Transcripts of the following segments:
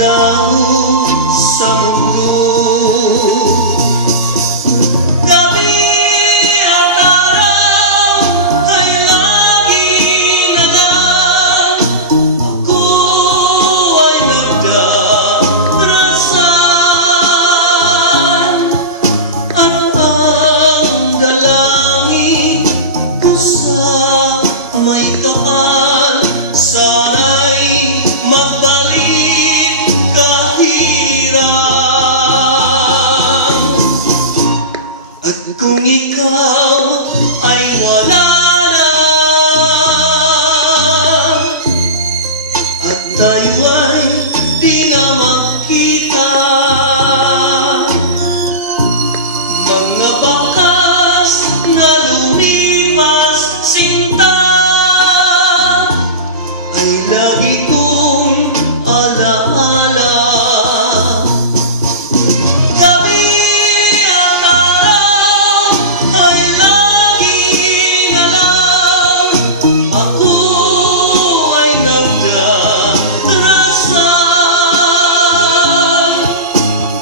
laho sa mundo. Gabi at araw ay laging nalang ako ay nagdarasal at ang dalangin ko sa may kapal, sana'y magbalik kahirap. At kung ikaw ay wala na at tayo ay di na magkita, mga bakas na lumipas sinta ay lagi kong alaala. Gabi at araw ay laging alam ako ay nagdarasal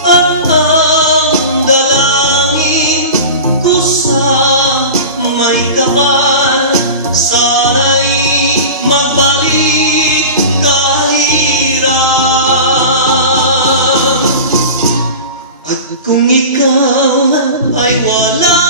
at ang dalangin ko sa may kapal, sana'y magbalik kahirap. At kung ikaw ay wala